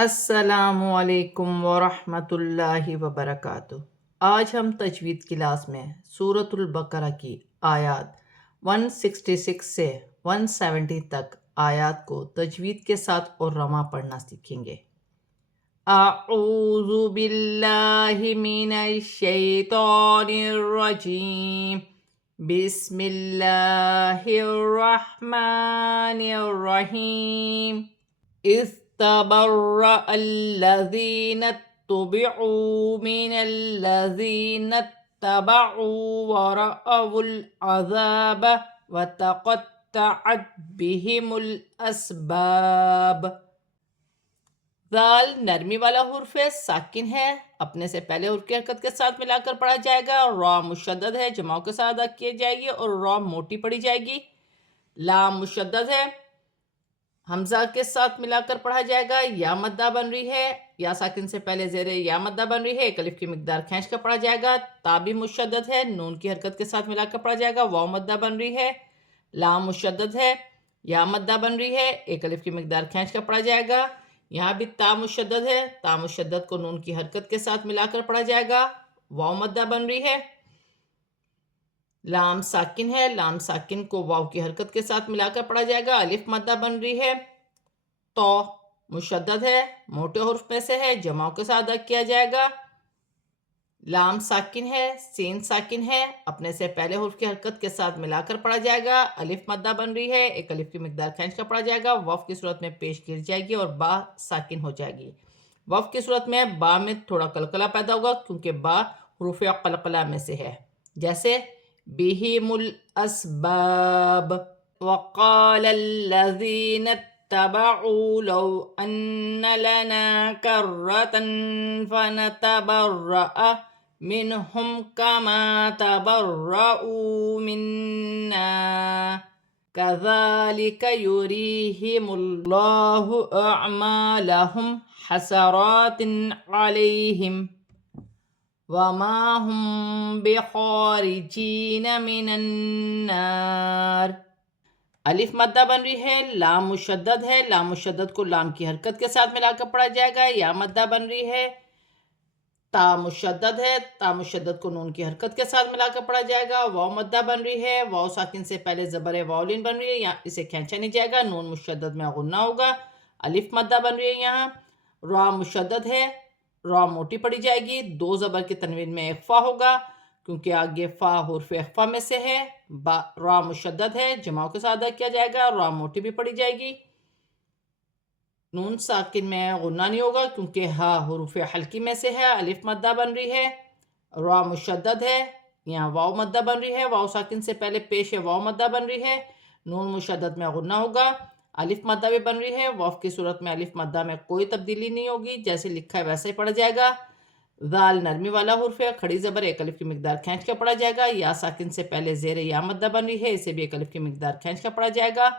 السلام علیکم ورحمۃ اللہ وبرکاتہ۔ آج ہم تجوید کلاس میں سورۃ البقرہ کی آیات 166 سے 170 تک آیات کو تجوید کے ساتھ اور رواں پڑھنا سیکھیں گے۔ اعوذ باللہ من الشیطان الرجیم، بسم اللہ الرحمن الرحیم۔ اذ تبرأ الذین اتبعوا من الذین اتبعوا ورأوا العذاب وتقطعت بهم الاسباب۔ ذال نرمی والا حرف ساکن ہے، اپنے سے پہلے حرف کی حرکت کے ساتھ ملا کر پڑھا جائے گا۔ را مشدد ہے، جماؤں کے ساتھ ادا کی جائے گی اور را موٹی پڑھی جائے گی۔ لام مشدد ہے، حمزہ کے ساتھ ملا کر پڑھا جائے گا۔ یا مدہ بن رہی ہے، یا ساکن سے پہلے زیر یا مدہ بن رہی ہے، ایک الف کی مقدار کھینچ کر پڑھا جائے گا۔ تا بھی مشدد ہے، نون کی حرکت کے ساتھ ملا کر پڑھا جائے گا۔ واو مدہ بن رہی ہے، لام مشدد ہے، یا مدہ بن رہی ہے، ایک الف کی مقدار کھینچ کر پڑھا جائے گا۔ یہاں بھی تا مشدد ہے، تا مشدد کو نون کی حرکت کے ساتھ ملا کر پڑھا جائے گا۔ واو مدہ بن رہی ہے۔ لام ساکن ہے، لام ساکن کو واو کی حرکت کے ساتھ ملا کر پڑھا جائے گا۔ الف مدہ بن رہی ہے۔ تو مشدد ہے، موٹے حرف میں سے ہے، جماؤں کے ساتھ ادا کیا جائے گا۔ لام ساکن ہے، سین ساکن ہے، اپنے سے پہلے حرف کی حرکت کے ساتھ ملا کر پڑھا جائے گا۔ الف مدہ بن رہی ہے، ایک الف کی مقدار کھینچ کر پڑھا جائے گا۔ وقف کی صورت میں پیش گر جائے گی اور با ساکن ہو جائے گی۔ وقف کی صورت میں با میں تھوڑا قلقلہ پیدا ہوگا کیونکہ با حروف قلقلہ میں سے ہے، جیسے بِهِمُ الْأَسْبَابِ وَقَالَ الَّذِينَ اتَّبَعُوا لَوْ أَنَّ لَنَا كَرَّةً فَنَتَبَرَّأَ مِنْهُمْ كَمَا تَبَرَّؤُوا مِنَّا كَذَلِكَ يُرِيهِمُ اللَّهُ أَعْمَالَهُمْ حَسَرَاتٍ عَلَيْهِمْ وَمَا هُمْ بِخَارِجِينَ مِنَ النَّارِ۔ الف مدہ بن رہی ہے، لام مشدد ہے، لام مشدد کو لام کی حرکت کے ساتھ ملا کر پڑھا جائے گا۔ یا مدہ بن رہی ہے۔ تا مشدد ہے، تا مشدد کو نون کی حرکت کے ساتھ ملا کر پڑھا جائے گا۔ واو مدہ بن رہی ہے، واو ساکن سے پہلے زبر واولین بن رہی ہے، یہاں اسے کھینچا نہیں جائے گا، نون مشدد میں غنہ ہوگا۔ الف مدہ بن رہی ہے یہاں۔ را مشدد ہے، را موٹی پڑھی جائے گی، دو زبر کے تنوین میں اخفا ہوگا کیونکہ آگے فا حرف اخفا میں سے ہے۔ را مشدد ہے، جماؤں کے ساتھ ادا کیا جائے گا، را موٹی بھی پڑھی جائے گی۔ نون ساکن میں غنہ نہیں ہوگا کیونکہ ہا حروف حلقی میں سے ہے۔ الف مدہ بن رہی ہے، را مشدد ہے، یہاں واو مدہ بن رہی ہے، واو ساکن سے پہلے پیش ہے، واو مدہ بن رہی ہے، نون مشدد میں غنہ ہوگا۔ الف مدہ بھی بن رہی ہے، وقف کی صورت میں الف مدہ میں کوئی تبدیلی نہیں ہوگی، جیسے لکھا ہے ویسے ہی پڑھا جائے گا۔ ذال نرمی والا حرف ہے، کھڑی زبر ایک الف کی مقدار کھینچ کر پڑھا جائے گا۔ یا ساکن سے پہلے زیر یا مدہ بن رہی ہے، اسے بھی ایک الف کی مقدار کھینچ کر پڑھا جائے گا۔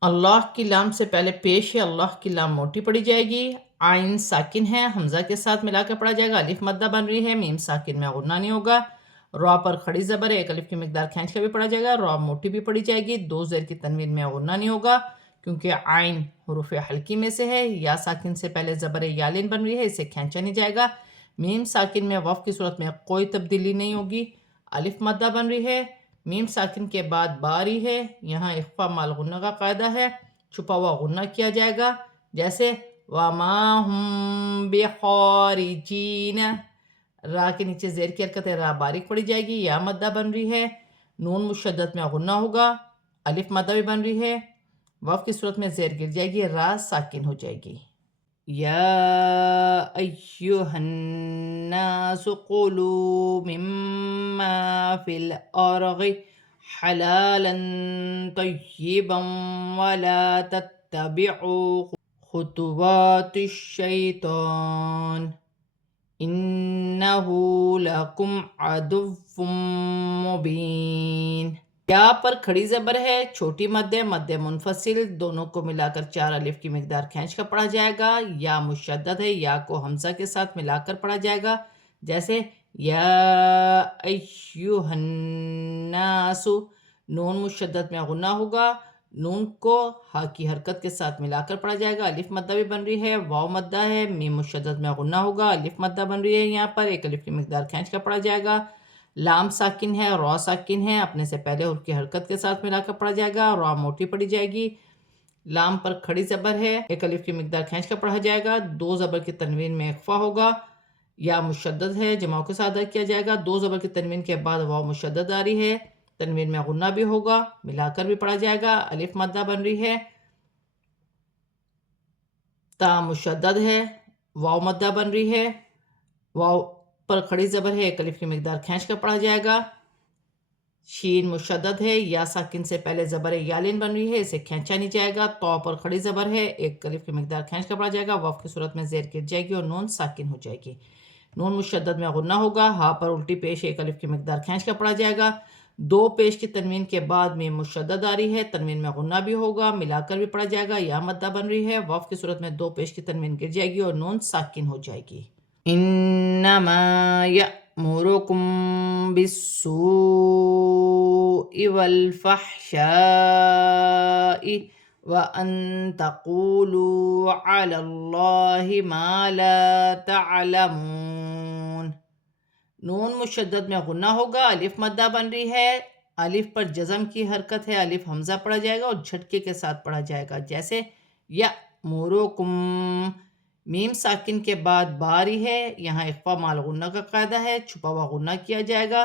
اللہ کی لام سے پہلے پیش ہے، اللہ کی لام موٹی پڑھی جائے گی۔ عین ساکن ہے، حمزہ کے ساتھ ملا کر پڑھا جائے گا۔ الف مدہ بن رہی ہے، میم ساکن میں غنہ نہیں ہوگا۔ را پر کھڑی زبر ہے، ایک الف کی مقدار کھینچ کر بھی پڑھا جائے گا، را موٹی بھی پڑھی جائے گی، دو زیر کی تنوین میں غنہ نہیں ہوگا کیونکہ عین حروف حلقی میں سے ہے۔ یا ساکن سے پہلے زبر یالین بن رہی ہے، اسے کھینچا نہیں جائے گا۔ میم ساکن میں وقف کی صورت میں کوئی تبدیلی نہیں ہوگی۔ الف مدہ بن رہی ہے، میم ساکن کے بعد با آ رہی ہے، یہاں اخفا مال غنہ کا قاعدہ ہے، چھپا ہوا غنہ کیا جائے گا، جیسے وَمَا هُمْ بِخَارِجِينَ۔ را کے نیچے زیر کی حرکت ہے، را باریک پڑھی جائے گی۔ یا مدہ بن رہی ہے، نون مشدد میں غنہ ہوگا، الف مدہ بھی بن رہی ہے، وقف کی صورت میں زیر گر جائے گی، را ساکن ہو جائے گی۔ یا ایہا الناس قولوا مما فی الارض حلالا طیبا ولا تتبعوا خطوات الشیطان انہ لکم عدو مبین۔ یا پر کھڑی زبر ہے، چھوٹی مد مد منفصل، دونوں کو ملا کر چار الف کی مقدار کھینچ کر پڑھا جائے گا۔ یا مشدد ہے، یا کو حمزہ کے ساتھ ملا کر پڑھا جائے گا، جیسے یا ایہا الناس، نون مشدد میں غنہ ہوگا، نون کو ہا کی حرکت کے ساتھ ملا کر پڑھا جائے گا، الف مدہ بھی بن رہی ہے، واو مدہ ہے، میم مشدد میں غنہ ہوگا، الف مدہ بن رہی ہے، یہاں پر ایک الف کی مقدار کھینچ کر پڑھا جائے گا، لام ساکن ہے، را ساکن ہے، اپنے سے پہلے حرف کی حرکت کے ساتھ ملا کر پڑھا جائے گا، را موٹی پڑھی جائے گی، لام پر کھڑی زبر ہے، ایک الف کی مقدار کھینچ کر پڑھا جائے گا، دو زبر کی تنوین میں اخفا ہوگا، یا مشدد ہے، جمع کے ساتھ ادا کیا جائے گا، دو زبر کی تنوین کے بعد واو مشدد آ رہی ہے، تنوین میں غنہ بھی ہوگا، ملا کر بھی پڑھا جائے گا، الف مدہ بن رہی ہے، تا مشدد ہے، واو مدہ بن رہی ہے، واو پر کھڑی زبر ہے، ایک الف کی مقدار کھینچ کر پڑھا جائے گا، شین مشدد ہے، یا ساکن سے پہلے زبر یالین بن رہی ہے، اسے کھینچا نہیں جائے گا، تو پر کھڑی زبر ہے، ایک الف کی مقدار کھینچ کر پڑھا جائے گا، واو کی صورت میں زیر گر جائے گی اور نون ساکن ہو جائے گی، نون مشدد میں غنہ ہوگا، ہا پر الٹی پیش ایک الف کی مقدار کھینچ کر پڑھا جائے گا، دو پیش کی تنوین کے بعد میم مشدد آ رہی ہے، تنوین میں غنہ بھی ہوگا، ملا کر بھی پڑھا جائے گا، یا مدہ بن رہی ہے، واو کی صورت میں دو پیش کی تنوین گر جائے گی اور نون ساکن ہو جائے گی۔ انما یأمرکم بالسوء والفحشاء وَأَن تَقُولُوا عَلَى اللَّهِ مَا لَا تَعْلَمُونَ، نون مشدد میں غنہ ہوگا، الف مدہ بن رہی ہے، الف پر جزم کی حرکت ہے، الف حمزہ پڑھا جائے گا اور جھٹکے کے ساتھ پڑھا جائے گا، جیسے یأمرکم، میم ساکن کے بعد باری ہے، یہاں اخفا مال غنہ کا قاعدہ ہے، چھپا ہوا غنہ کیا جائے گا،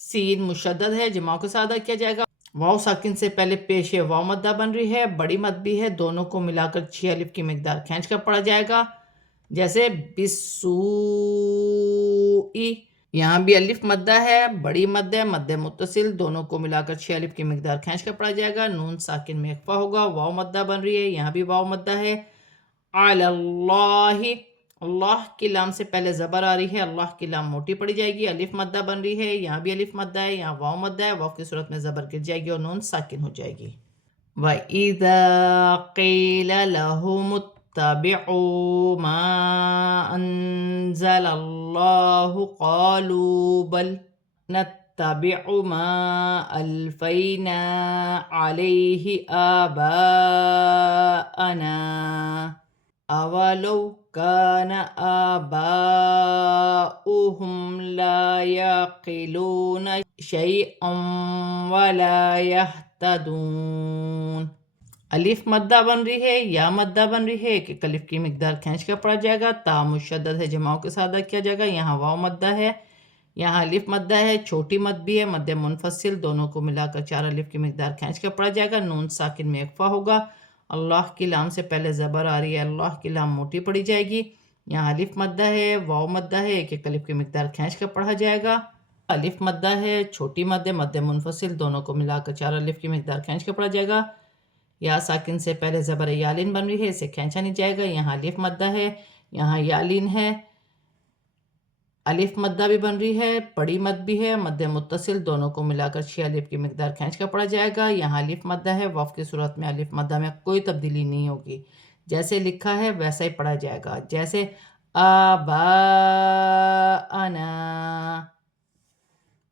سین مشدد ہے، جمع کے ساتھ ادا کیا جائے گا، واو ساکن سے پہلے پیش ہے، واو مدہ بن رہی ہے، بڑی مد بھی ہے، دونوں کو ملا کر 6 الف کی مقدار کھینچ کر پڑھا جائے گا، جیسے بالسوء، یہاں بھی الف مدہ ہے، بڑی مد ہے، مد متصل، دونوں کو ملا کر 6 الف کی مقدار کھینچ کر پڑھا جائے گا، نون ساکن میں اخفا ہوگا، واو مدہ بن رہی ہے، یہاں بھی واو مدہ ہے، علی اللہ، اللہ کی لام سے پہلے زبر آ رہی ہے، اللہ کی لام موٹی پڑی جائے گی، الف مدہ بن رہی ہے، یہاں بھی الف مدہ ہے، یہاں واو مدہ ہے، واو کی صورت میں زبر گر جائے گی اور نون ساکن ہو جائے گی۔ وَإِذَا قِيلَ لَهُمُ اتَّبِعُوا مَا أَنزَلَ اللَّهُ قَالُوا بَلْ نَتَّبِعُ مَا أَلْفَيْنَا عَلَيْهِ آبَاءَنَا أَوَلَوْ كَانَ آبَاؤُهُمْ لَا يَعْقِلُونَ شَيْئًا وَلَا يَهْتَدُونَ، الف مدہ بن رہی ہے، یا مدہ بن رہی ہے، ایک ایک الف کی مقدار کھینچ کر پڑھا جائے گا، تا مشدد ہے، جماعوں کے ساتھ ادا کیا جائے گا، یہاں واو مدہ ہے، یہاں الف مدہ ہے، چھوٹی مد بھی ہے، مد منفصل، دونوں کو ملا کر 4 الف کی مقدار کھینچ کر پڑھا جائے گا، نون ساکن میں اخفا ہوگا، اللہ کی لام سے پہلے زبر آ رہی ہے، اللہ کی لام موٹی پڑھی جائے گی، یہاں الف مدہ ہے، واو مدہ ہے، ایک ایک الف کی مقدار کھینچ کر پڑھا جائے گا، الف مدہ ہے، چھوٹی مد ہے، مد منفصل، دونوں کو ملا کر 4 الف کی مقدار کھینچ کر پڑھا جائے گا، یا ساکن سے پہلے زبر یالین بن رہی ہے، اسے کھینچا نہیں جائے گا، یہاں الف مدہ ہے، یہاں یالین ہے، الف مدہ بھی بن رہی ہے، بڑی مد بھی ہے، مد متصل، دونوں کو ملا کر 6 الف کی مقدار کھینچ کر پڑھا جائے گا، یہاں الف مدہ ہے، واو کی صورت میں الف مدہ میں کوئی تبدیلی نہیں ہوگی، جیسے لکھا ہے ویسا ہی پڑھا جائے گا، جیسے آباءنا،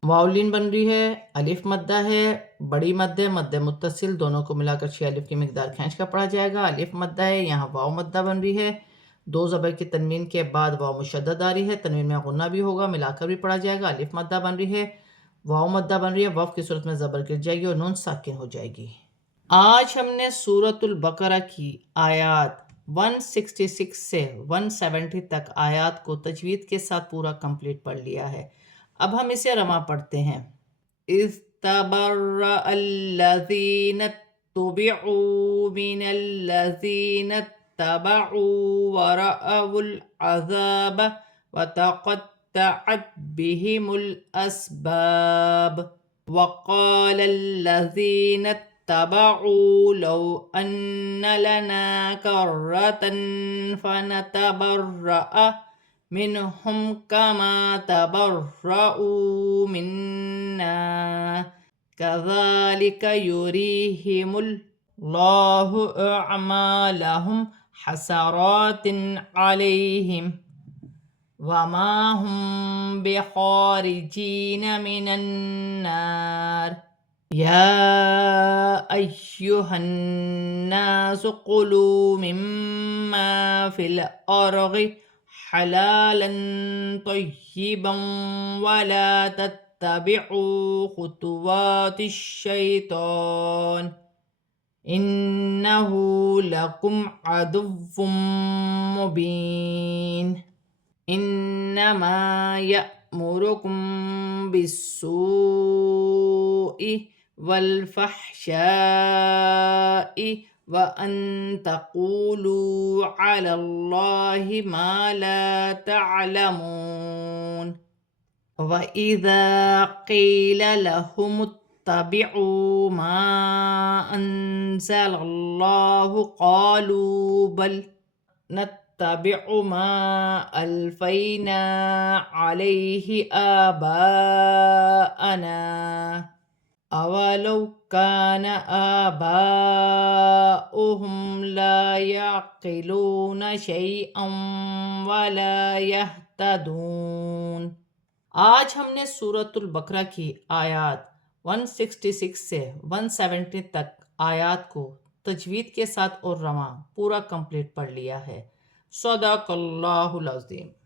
واولین بن رہی ہے، الف مدہ ہے، بڑی مد ہے، مد متصل، دونوں کو ملا کر 6 الف کی مقدار کھینچ کر پڑھا جائے گا، الف مدہ ہے، یہاں واو مدہ بن رہی ہے، دو زبر کی تنوین کے بعد واو مشدد آ رہی ہے، تنوین میں غنہ بھی ہوگا، ملا کر بھی پڑھا جائے گا، الف مدہ بن رہی ہے، واو مدہ بن رہی ہے، واو کی صورت میں زبر گر جائے گی اور نون ساکن ہو جائے گی۔ آج ہم نے سورۃ البقرہ کی آیات 166 سے 170 تک آیات کو تجوید کے ساتھ پورا کمپلیٹ پڑھ لیا ہے، اب ہم اسے رواں پڑھتے ہیں۔ اِذْ تَبَرَّأَ الَّذِينَ اتُّبِعُوا مِنَ الَّذِينَ اتَّبَعُوا وَرَأَوُا الْعَذَابَ وَتَقَطَّعَتْ بِهِمُ الْأَسْبَابُ وَقَالَ الَّذِينَ اتَّبَعُوا لَوْ أَنَّ لَنَا كَرَّةً فَنَتَبَرَّأَ مِنْهُمْ كَمَا تَبَرَّؤُوا مِنَّا كَذَلِكَ يُرِيهِمُ اللَّهُ أَعْمَالَهُمْ حَسَرَاتٍ عَلَيْهِمْ وَمَا هُمْ بِخَارِجِينَ مِنَ النَّارِ يا أيها الناس كلوا مما في الأرض حلالا طيبا ولا تتبعوا خطوات الشيطان إنه لكم عدو مبين إنما يأمركم بالسوء والفحشاء وأن تقولوا على الله ما لا تعلمون وإذا قيل لهم اتبعوا ما أنزل الله قالوا بل نتبع ما ألفينا عليه آباءنا أولو كان آباؤهم لا يعقلون شيئا ولا يهتدون۔ آج ہم نے سورۃ البقرہ کی آیات 166 سے 170 تک آیات کو تجوید کے ساتھ اور رواں پورا کمپلیٹ پڑھ لیا ہے۔ صدق اللہ العظیم۔